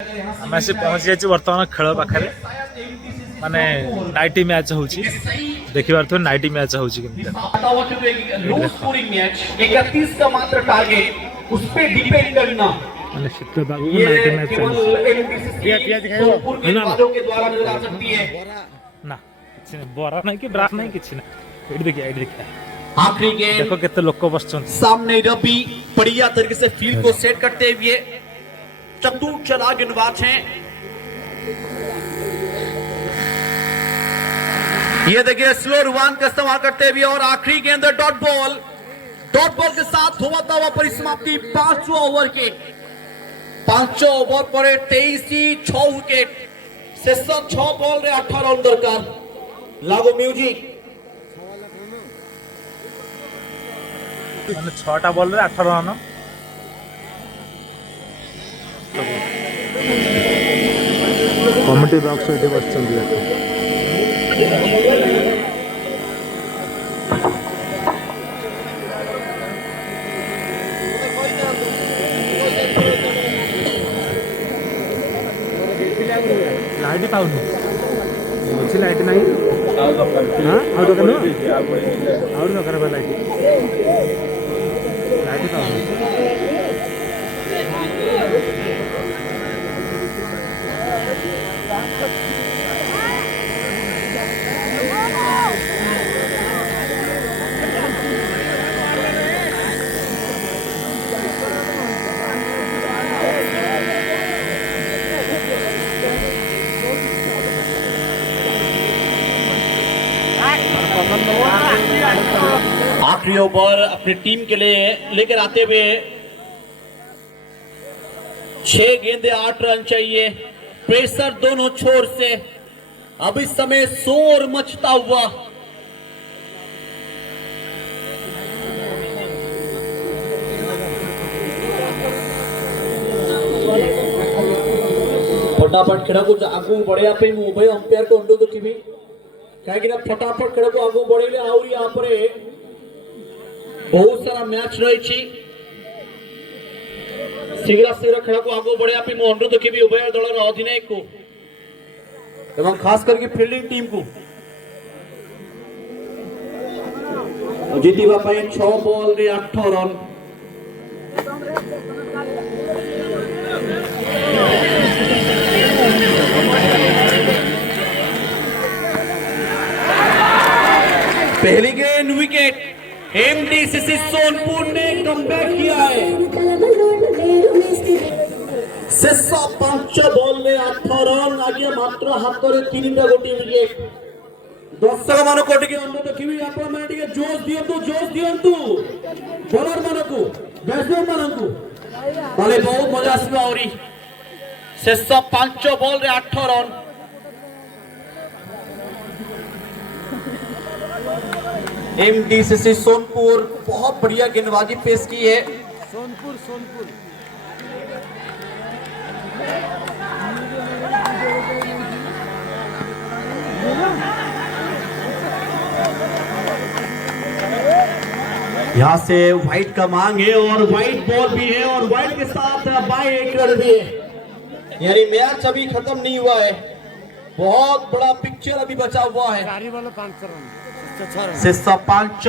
आम आसी पहुँची जाइए बर्तमान खेल पाखे माने नाइट मैच हो देखिए नाइट मैच हो शीत नाइट मैच ना बरा नहीं कि ब्रा नहीं कि देखिए देखिए आखिरी गेंद देखो कितने लोग बस सामने रवि बढ़िया तरीके से फील्ड को सेट करते हुए चतुर चला गेंदबाज हैं। ये देखिए स्लो रुवान का इस्तेमाल करते हुए और आखिरी गेंद डॉट बॉल के साथ होता हुआ परिसमाप्ति 5वां ओवर के 5 ओवर पर 23 विकेट शेष 6 बॉल रे 18 रन दरकार लागो म्यूजिक 6टा बॉल 8 रन कमिटी बॉक्स ये बस लाइट पाऊनी अच्छी लाइट ना हाँ दरकार दरकार लाइट लाइट पाऊनी आखिरी ओवर अपनी टीम के लिए लेकर आते हुए 6 गेंदे 8 रन चाहिए। प्रेशर दोनों छोर से अब इस समय शोर मचता हुआ फटाफट खेल को आगू बढ़िया उभय अंपायर को अनुरोध रखी कहीं फटाफट खेल को आगू बढ़े आहरी यहाँ पर बहुत सारा मैच रही शीघ्र शीघ्र खेल को आगू बढ़िया अनुरोध रखी उभय दल अधिनायक को एवं खास करके फील्डिंग टीम को जीतवा 6 बॉल रे 8 रन पहली गेंद विकेट एमडीसीसी सोनपुर ने कमबैक किया है। शेष 5 बॉल में 8 रन आगे मात्र हाथ में 3टा गोटी विकेट दर्शक मान को अनुरोध रखी आपण मैंने जोश दियंतु बॉलर मान को बैट्समैन मान को ताले बहुत मजा आसबा आउरी शेष 5 बॉल रे 8 रन एमडीसीसी सोनपुर बहुत बढ़िया गेंदबाजी पेश की है। सोनपुर यहाँ से व्हाइट का मांग है और व्हाइट बॉल भी है और व्हाइट के साथ बाय 1 रन भी है यानी मैच अभी खत्म नहीं हुआ है बहुत बड़ा पिक्चर अभी बचा हुआ है। शेष 5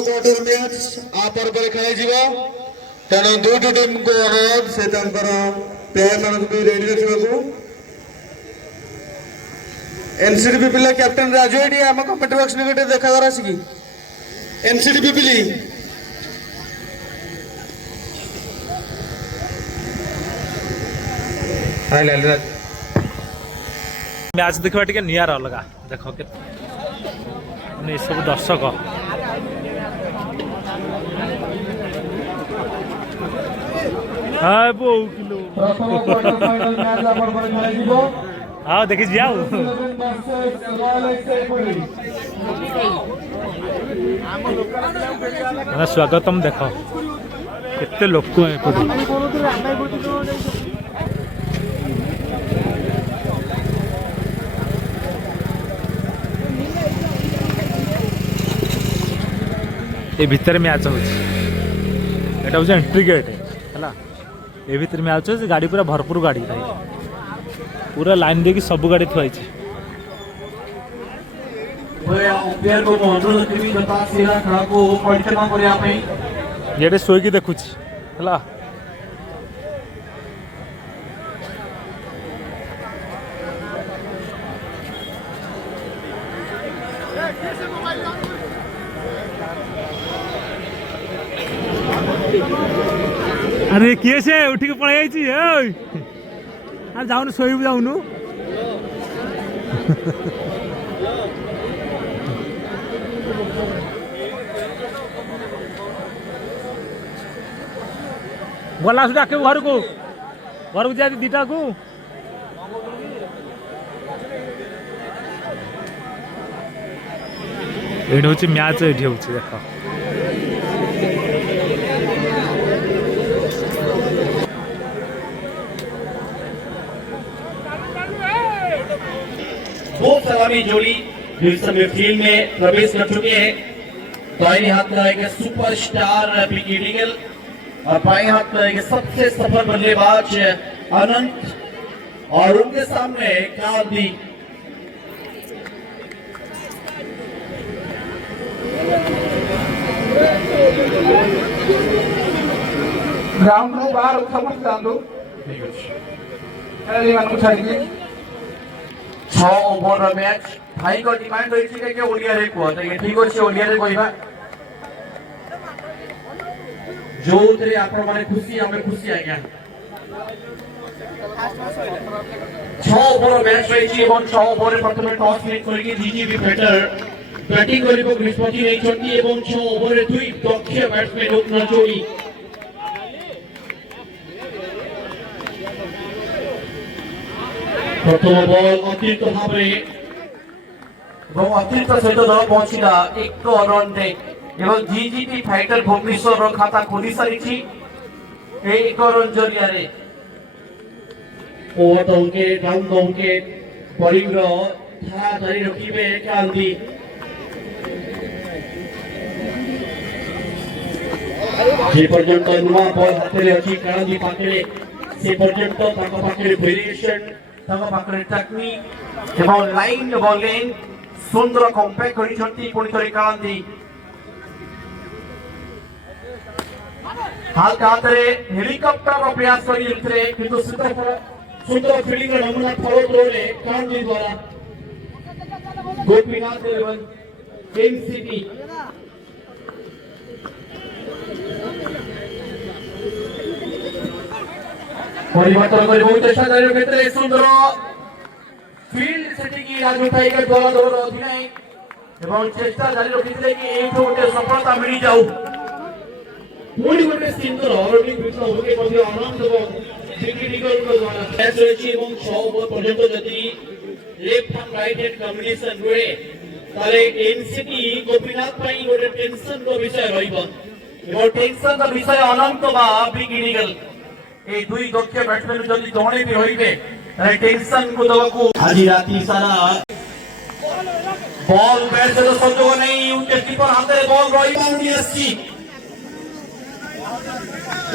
क्वार्टर मैच आपर खेल तेणु दुईटी टीम को अनुरोध से प्लेयर मान भी रेडी रखा एनसीडीपी पिला कैप्टन राजू ये आम कमेंट बॉक्स में गोटे देखा द्वारा आसिकी एनसीडीपी पिली मैच देखा टे नियार अलगा देख सब दर्शक हाँ देखी जाओ स्वागतम देख केते लोक एपटे ए भितर मैच हो एंट्री गेट है ए भितर मैच हो गाड़ी पूरा भरपूर गाड़ी पूरा लाइन देखी सब गाड़ी थुआई अंपायर को अनुरोध करी जता सीधा खेल को परिचालन करिया पई ये शोकी देखुची है अरे किए से उठ के पड़े जाऊनु शोबू जाऊनु गला डाक घर को जा दीटा को ये हूँ मैच ये हूँ देख दो सलामी जोड़ी मिडफील्ड में प्रवेश कर चुके हैं। दाहिने हाथ में रहेंगे सुपरस्टार बिकी डिगल और बाएं हाथ में रहेंगे सबसे सफल बल्लेबाज अनंत और उनके सामने कांदी। ग्राउंड ରୁ ବାହାର ସମସ୍ତେ ଯାଆନ୍ତୁ ଖେଳାଳି ମାନଙ୍କୁ ଛାଡ଼ିକି 6 ओवर मैच भाई को डिमांड होइछि के ओडिया रे को तो ये ठीक होछि ओडिया रे कोइबा जो तेरे आपण माने खुशी हमें खुशी आज्ञा 6 ओवर मैच रहिछि एवं 6 ओवर रे प्रथमे टॉस विन करके जीजीबी बेटर बैटिंग करिबो निष्पत्ति नै छथि एवं 6 ओवर रे दुई दक्ष बैट्समैन ओपनर जोड़ी प्रथम बॉल अतिरिक्त भाव अतिरिक्त सहित दल पहुंचला 1 रन रे एवं जीजीटी फाइटर भुवनेश्वर खाता खोली सारी 1 रन जरिया रे ओवर दौके डाउन दौके बॉलिंग रो धारा जारी रखिबे कांदी जे पर्यंत नुआ बॉल हाथे अछि कांदी पाखरे से पर्यंत ताको पाखरे वेरिएशन ताको पाखरे टेक्निक एवं लाइन बॉलिंग सुंदर कॉम्पैक्ट करिसंती पुणी थरी कांदी हाल हाथरे हेलिकॉप्टर रो प्रयास करी इतरे किंतु सुंदर फील्डिंग रो नमूना फलो तोले कांदी द्वारा गोपीनाथ इलेवन एनसीटी परिवर्तन कर बहुत चेष्टा जारी रखते सुंदर फील्ड सेटिंग की आज उठाई के द्वारा दौड़ अधिनायक एवं चेष्टा जारी रखिते कि एठो गोटे सफलता मिली जाऊ पुणी गोटे सुंदर ओवरऑल विकेट होके मध्ये आनंद एवं विकेट को द्वारा मैच रही एवं 6 ओवर पर्यंत यदि left and right hand combination रे तारे एनसीटी गोपीनाथ पई गोटे टेंशन को विषय रहिबो एवं टेंशन का विषय अनंत बा बिगिनिगल ए दुई दक्ष बैट्समैन जल्दी दौड़े भी होइबे टेंशन को दबको आज राती सारा बॉल बैट से तो संजोग नहीं उनके कीपर हाथे बॉल रही बाउंड्री आसी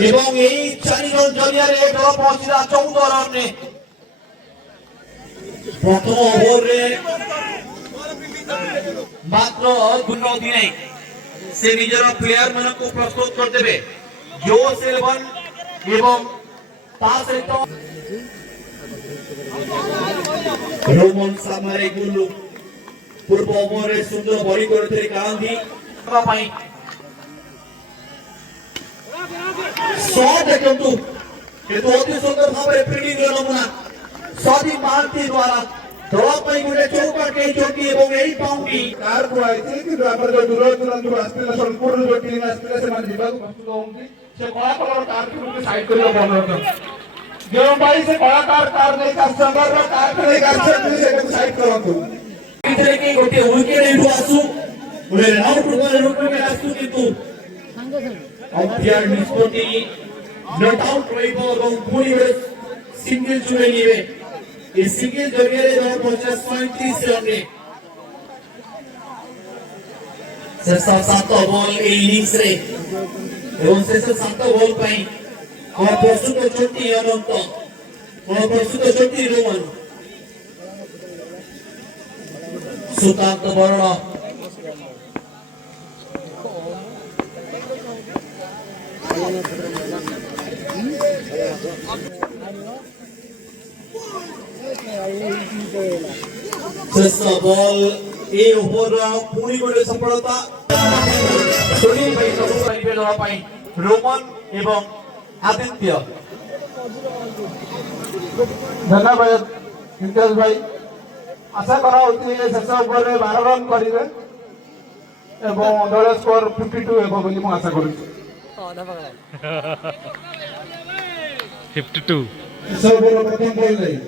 एवं यही 4 रन जरिया रे दल पहुंचला 14 रन रे प्रथम ओवर रे मात्र 2 रन दिने से निजर प्लेयर मन को प्रस्तुत कर देबे जो 11 एवं रोमन सामरे गुल्लू पूर्व ओवर रे सुंदर बॉलिंग करते कांदी पाई सौ देखंतु ये तो अति सुंदर भाव रे फील्डिंग रो नमूना सादी मानती द्वारा दल पई गुटे चौका के चोटी एवं एही बाउंड्री कार को आइछि कि ड्राइवर जो दूर जो आस्ते संपूर्ण जो टीम आस्ते से मान जीवा को प्रस्तुत होंगी से कला कलर कार को साइड करियो बॉल जो भाई से कलाकार कार नहीं का संदर्भ कार नहीं का से साइड करंतु इतरे के गोटे विकेट एठु आसु गोटे राउंड पर रूप में आसु किंतु अंपायर निष्पत्ति नट आउट ରହିବ ଏବଂ ପୁଣି ଗୋଟେ ସିଙ୍ଗଲ ଚୁରେ ନେବେ ଏ ସିଙ୍ଗଲ ଜରିଆରେ ଜଣ 50-35 ରନରେ ଶେଷ 7 ବଲ୍ এই ইনিংসରେ ଏବଂ ଶେଷ 7 ବଲ୍ ପାଇଁ ଆମ ପ୍ରସ୍ତୁତ ଅଛନ୍ତି ଅନନ୍ତ ଆମ ପ୍ରସ୍ତୁତ ଅଛନ୍ତି ରୋମନ ସୁକାନ୍ତ ବରଣ शेष बॉल ए ओवर पूरी गोटे सफलता सुनील भाई सब पाइबे दवा पाई रोमन एवं आदित्य धन्यवाद इम्तियाज भाई आशा करा होती है शेष ओवर में 12 रन करेंगे एवं दल स्कोर 52 हेबो बोली मु आशा करू 52 शेष ओवर प्रथम बॉल नहीं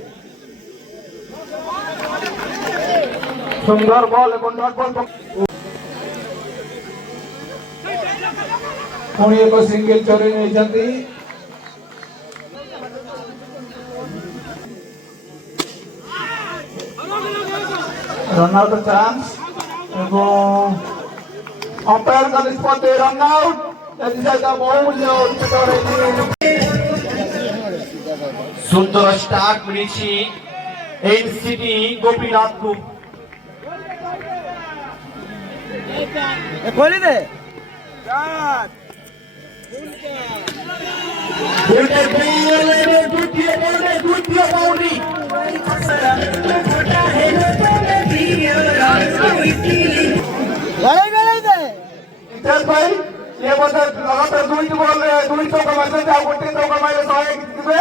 सुंदर बॉल एवं डॉट बॉल पुणी एक सिंगल चोरी नहीं जाती रन आउट चांस एवं अंपायर का निष्पत्ति रन आउट यदि जाता बहुमूल्य सुंदर स्टार्ट मिली एनसीटी गोपीनाथ को खोली दे द्वितीय बाउंड्री इम्तियाज भाई ये बोलते लगातार दुई बॉल दुई चौका मारते जाओ गोटे चौका मारे 101 दिबे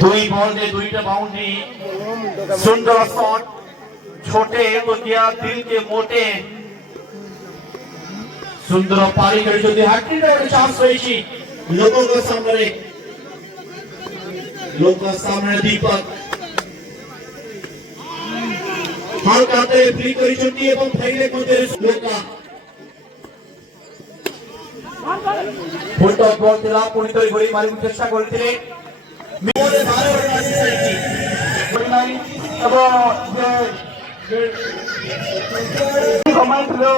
दुई बॉल ने दुईटा बाउंड्री सुंदर शॉट छोटे तो दिया दिल के मोटे सुंदर पारी करी जो हार्टी का चांस रही लोगों के सामने दीपक हाल काते फ्री करी चुकी एवं फाइले मध्य लोका फुट बॉल दिला पुणी तो गोली मारी चेष्टा करथिले मोरे भारे राशि सहित अब कमेंट लो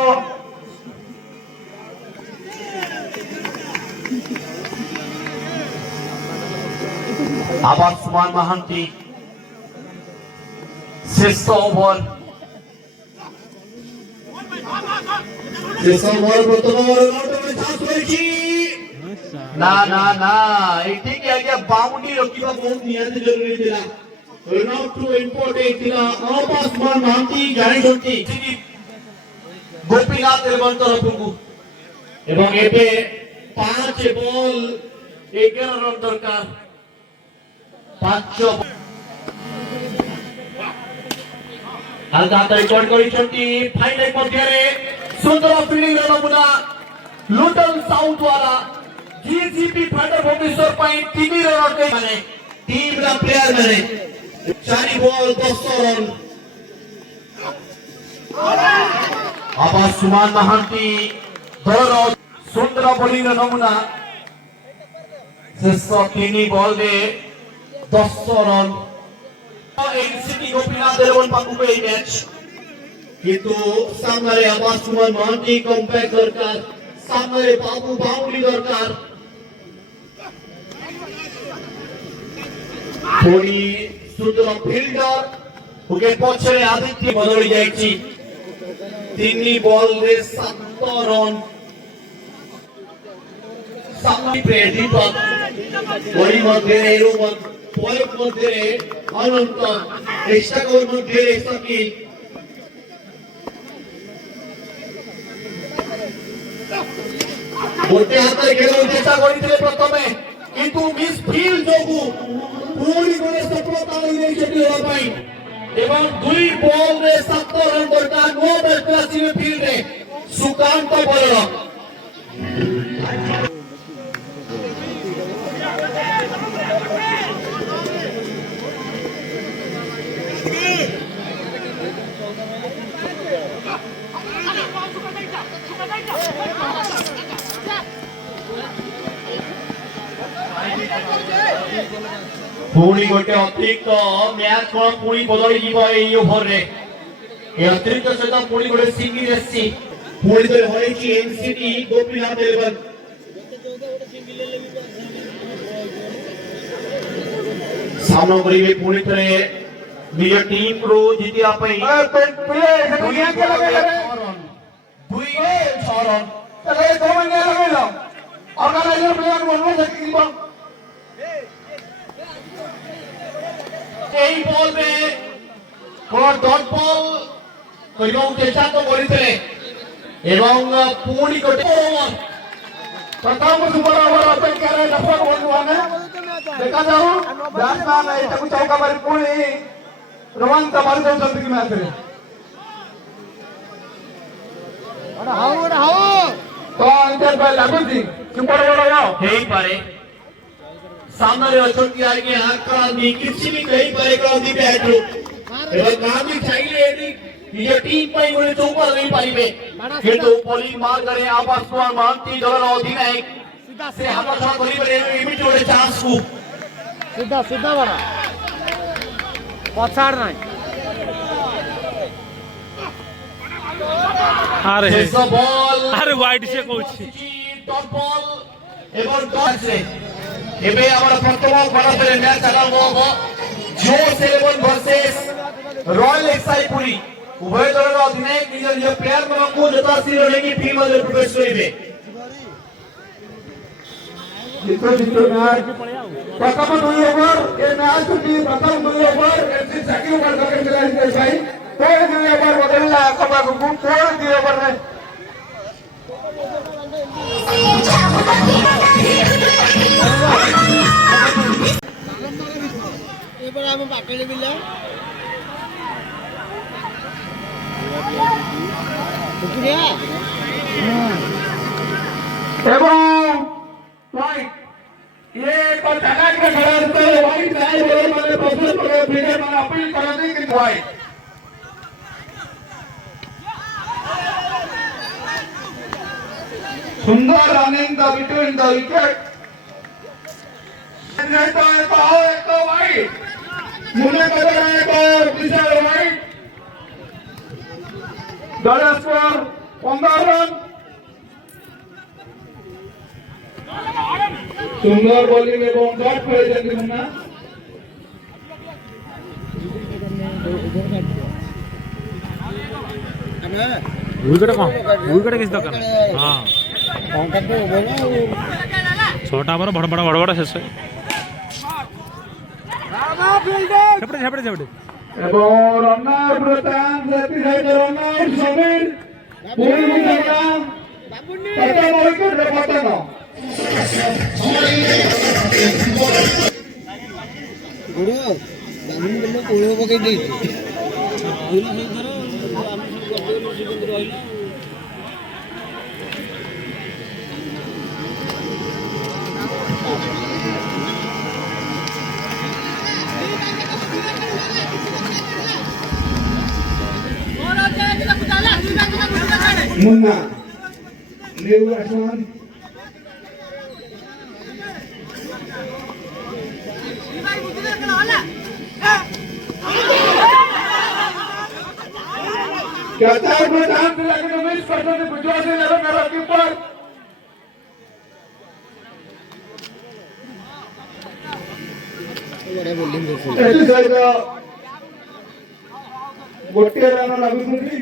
आबासमान महांती शेष ओवर ना ना ना एठी के आगे बाउंड्री रखिबा बहुत निहाती जरूरी थिला रन आउट टू इंपोर्टेंट थिला आबासमान महांती जानि छथि गोपीनाथ एवं तरफकु एवं एबे 5 बॉल 11 रन दरकार 5 आगात रेकॉर्ड करिसंती फाइनल मध्यरे सुंदर फील्डिंग नमुना लुटन साउथ वाला जीजीपी फाइटर भुवनेश्वर पाई 3 रन के माने टीम रा प्लेयर माने 4 बॉल 10 रन आबास सुमान महांती दर सुंदर बॉलिंग नमुना शेष 3 बॉल दे 10 रन एनसीटी गोपीनाथ एवं पाकु पे मैच किंतु सामने आबास सुमान महांती कमबैक दरकार सामने बाबू बाउंड्री दरकार थोड़ी सुंदर फील्डर ओके पछरे आदित्य बदली जाईची 3 बॉल रे 7 रन सामने पे दीपक वही मध्य रोमन पॉइंट मध्य अनंत एक्स्ट्रा कवर मध्य सकील गोटे हाथ खेल चेष्टा करते प्रथमे किंतु मिस फील्ड जोगु पूरी गोटे सफलता नहीं छथि होबा पई এবং 2 বল রে 7 রান দরকার। নো ব্যাটসম্যান আসিবে ফিল্ড রে সুকান্ত বলল। ପୁଣି ଗୋଟେ ଅତିରିକ୍ତ ମ୍ୟାଚ୍ କଣ ପୁଣି ବଦଳି ଯିବ ଏଇ ଓଭରରେ। ଏ ଅତିରିକ୍ତ ସହିତ ପୁଣି ଗୋଟେ ସିଙ୍ଗିଲ ଆସିଛି। ପୁଣି ଥରେ ହରେଇଛି ଏନସିଟି ଗୋପୀନାଥ ଇଲେଭେନ। ସାମ୍ନା କରିବେ ପୁଣି ଥରେ ନିଜ ଟିମରୁ ଜିତିବା ପାଇଁ 2-6 ରନ୍। এই বল মে কোন ডট বল କରିବାକୁ ଚେଷ୍ଟା ତ କରିଥିଲେ ଏବଂ ପୁଣି ଗୋଟେ ଓଭର। प्रथम सुपर ओवर अपेक्षाରେ ଦର୍ଶକ ବନ୍ଧୁମାନେ ଦେଖାଯାଉ ବ୍ୟାଟ୍ସମ୍ୟାନ୍ ଏଇଟାକୁ ଚୌକା ମାରି ପୁଣି ରୋମାଞ୍ଚ ମାରି ଦେଉଛନ୍ତି କି ମ୍ୟାଚରେ। ତ ଏମିତି ଲାଗୁଛି ସୁପର ଓଭର ହେଇପାରେ। ସାମ୍ନାରେ ଅଛନ୍ତି ଆଜ୍ଞା କ୍ରାନ୍ତି କିଛି ବି ହେଇପାରେ କ୍ରାନ୍ତି ବ୍ୟାଟରୁ। ଏବଂ କ୍ରାନ୍ତି ଚାହିଁଲେ ଏଠି ନିଜ ଟିମ୍ ପାଇଁ ଗୋଟେ ଚୌକା ଦେଇପାରିବେ କିନ୍ତୁ ବୋଲିଂ ମାର୍ଗରେ ଆବାସ କୁମାର ମହାନ୍ତି ଦଳର ଅଧିନାୟକ ସେ ହାତଛଡ଼ା କରିପାରିବେ ଏମିତି ଗୋଟେ ଚାନ୍ସକୁ। सीधा सीधा बड़ा पछाड़ नहीं अरे ଶେଷ ବଲ୍ अरे वाइड से कौची ଡଟ୍ ବଲ୍ ଏବଂ ଟଚ୍ରେ ଏବେ ଆମର ପ୍ରଥମ ଖଣ୍ଡରେ ମ୍ୟାଚ୍ ଆରମ୍ଭ ହେବ। ଜୋସ୍ 11 ଭର୍ସେସ୍ ରୟାଲ ଏକ୍ସାଇ ପୁରୀ। ଉଭୟ ଦଳର ଅଧିନାୟକ ନିଜ ନିଜ ପ୍ଲେୟାର ମାନଙ୍କୁ ଯଥାଶୀଘ୍ର ନେଇକି ଟିମ୍ ମଧ୍ୟରେ ପ୍ରବେଶ କରିବେ। ଜିତ ମ୍ୟାଚ୍ ପ୍ରଥମ 2 ଓଭର ଏ ମ୍ୟାଚ୍ ଟି ପ୍ରଥମ 2 ଓଭର ଏମିତି ସାକିବ କରିଦେଲେ ଖେଳାଳି ପାଇଁ ପୁଣି 2 ଓଭର ବଦଳିଲା ଆଖପାଖକୁ ପୁଣି 2 ଓଭରରେ এবার আমি বাকেলে বিলা বুঝিয়া ଏବଂ ହ୍ୱାଇଟ୍ ଇଏ ଏକ ଚାଲାକ ଖେଳାଳି ତ ହ୍ୱାଇଟ୍ ନାହିଁ ବୋଲି ମାନେ ପ୍ରଶ୍ନ କରେ ଫିଲ୍ଡର ମାନେ ଅପିଲ କରନ୍ତି କିନ୍ତୁ white Sundar running the between the wicket ଏକ ହ୍ୱାଇଟ୍ ମୁନେ କଦର ଏକ ବିଶାଳ ହ୍ୱାଇଟ୍ ଦଳ ସ୍କୋର 15 ରନ୍। सुंदर बॉलिंग एवं डॉट खेळिଛନ୍ତି मुन्ना विकेट कौन विकेट किस दरकार हाँ छोटा पर बड़ बड़ बड़ बड़ शेष झपड़े झपड़े झपड़े एवं रनर प्रताप सेती साइड रनर समीर पूरी मुंडा पता विकेट रे पतन गुरु दामिन बेलो कोळे पकई देई मुन्ना न्यू बैट्समैन क्या चार में चांस लगे तो मिस कर देते गुजरात से लेवल मेरा कीपर बड़ा बोलिंग करছে ऐसे साइड गोटे रन लागुଛନ୍ତି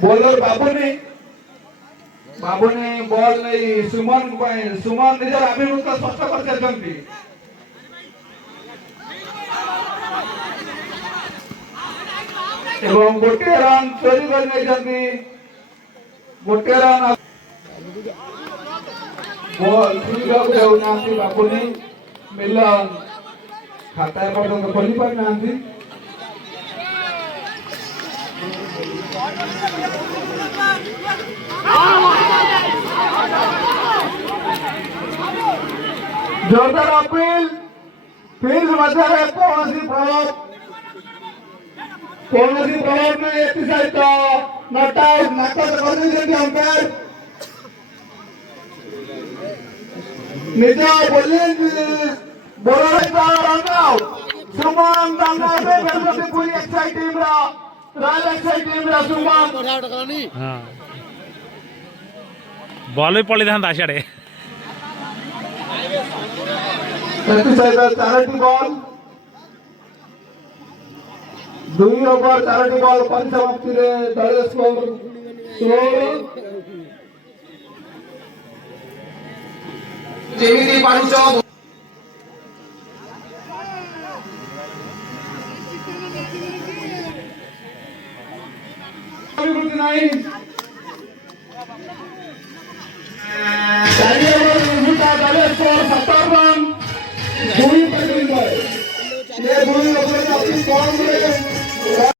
बॉलर बाबुनी बॉल नहीं सुमन निजर अभिमुख स्पष्ट कर एवं गोटे रन चोरी कर गोटे रन ବଲ୍ ସୁବିଧାକୁ ଦେଉନାହାନ୍ତି ବାପୁନି ମିଲନ ଖାତା ପର୍ଯ୍ୟନ୍ତ ଖୋଲି ପାରିନାହାନ୍ତି। जोरदार अपील फील्ड मध्य कौन प्रभाव में एक सहित नट आउट नाकच कर अंपायर निज bowling bowler run out Suman run पूरी excite team royal excite team Suman हाँ बॉल भी पड़ी था सियाड़े चारोटी बॉल 2 ओवर 4टी बॉल पंचमाप्ति दल स्कोर 16 जेमिति पारुच नहीं 4 ओवर दल स्कोर 17 रन 2 पर ये 2 ओवर अपनी फॉर्म में